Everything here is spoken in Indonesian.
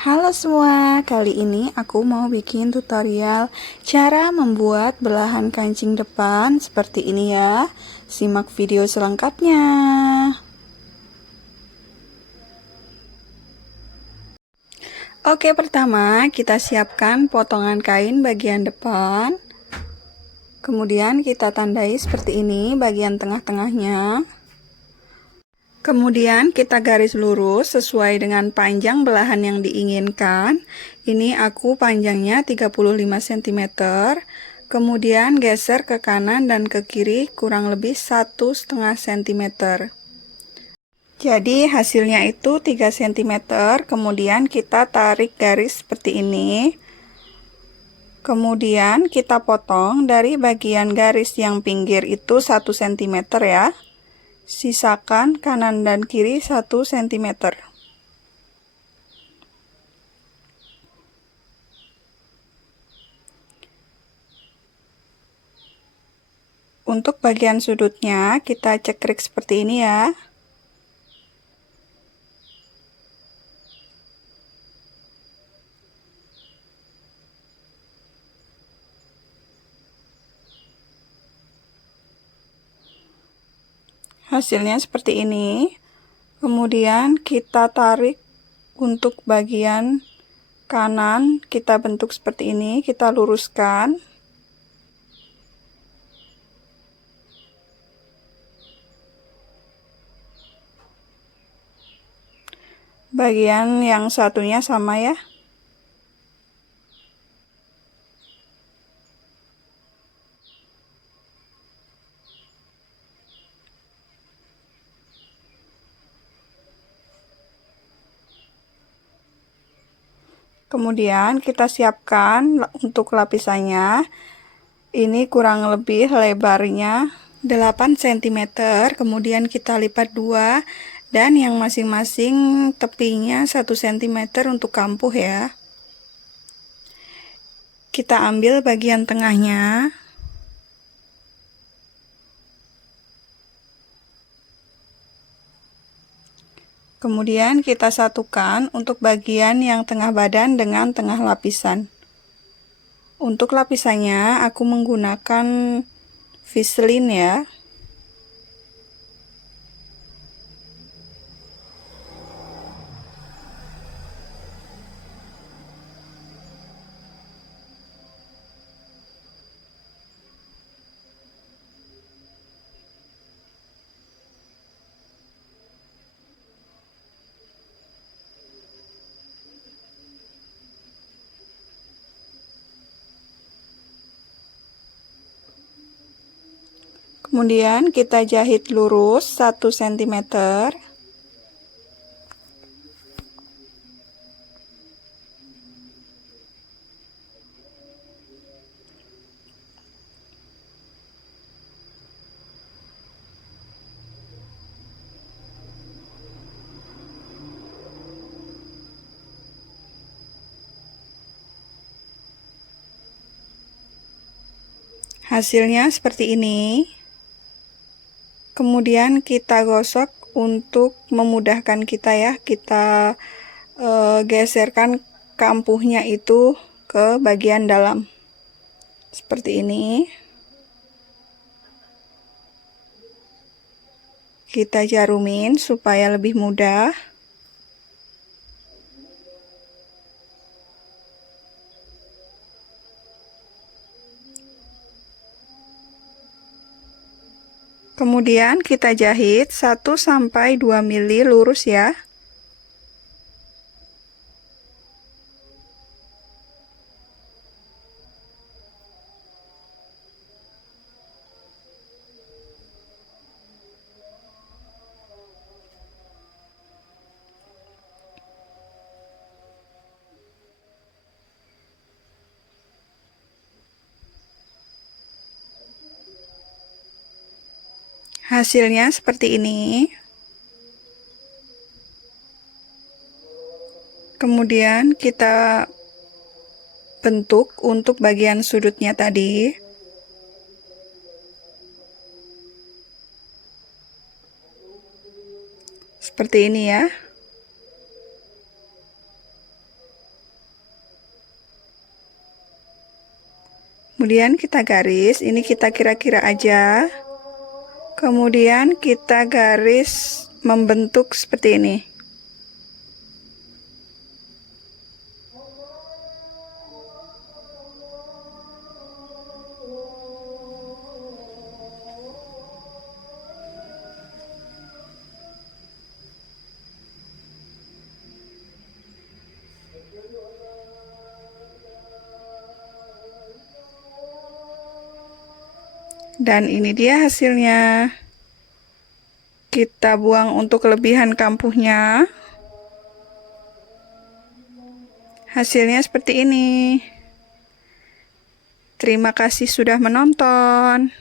Halo semua, kali ini aku mau bikin tutorial cara membuat belahan kancing depan seperti ini ya. Simak video selengkapnya. Oke, pertama kita siapkan potongan kain bagian depan. Kemudian kita tandai seperti ini bagian tengah-tengahnya. Kemudian kita garis lurus sesuai dengan panjang belahan yang diinginkan. Ini aku panjangnya 35 cm. Kemudian geser ke kanan dan ke kiri kurang lebih 1,5 cm. Jadi hasilnya itu 3 cm. Kemudian kita tarik garis seperti ini. Kemudian kita potong dari bagian garis yang pinggir itu 1 cm ya. Sisakan kanan dan kiri 1 cm. Untuk bagian sudutnya kita cekrik seperti ini ya. Hasilnya seperti ini. Kemudian kita tarik untuk bagian kanan, kita bentuk seperti ini, kita luruskan. Bagian yang satunya sama ya. Kemudian kita siapkan untuk lapisannya. Ini kurang lebih lebarnya 8 cm. Kemudian kita lipat dua, dan yang masing-masing tepinya 1 cm untuk kampuh ya. Kita ambil bagian tengahnya. Kemudian kita satukan untuk bagian yang tengah badan dengan tengah lapisan. Untuk lapisannya aku menggunakan Vaseline ya. Kemudian kita jahit lurus 1 cm. Hasilnya seperti ini. Kemudian kita gosok untuk memudahkan kita ya. Kita geserkan kampuhnya itu ke bagian dalam. Seperti ini. Kita jarumin supaya lebih mudah. Kemudian kita jahit 1-2 mili lurus ya. Hasilnya seperti ini. Kemudian kita bentuk untuk bagian sudutnya tadi. Seperti ini ya. Kemudian kita garis, ini kita kira-kira aja. Kemudian kita garis membentuk seperti ini. Dan ini dia hasilnya. Kita buang untuk kelebihan kampuhnya. Hasilnya seperti ini. Terima kasih sudah menonton.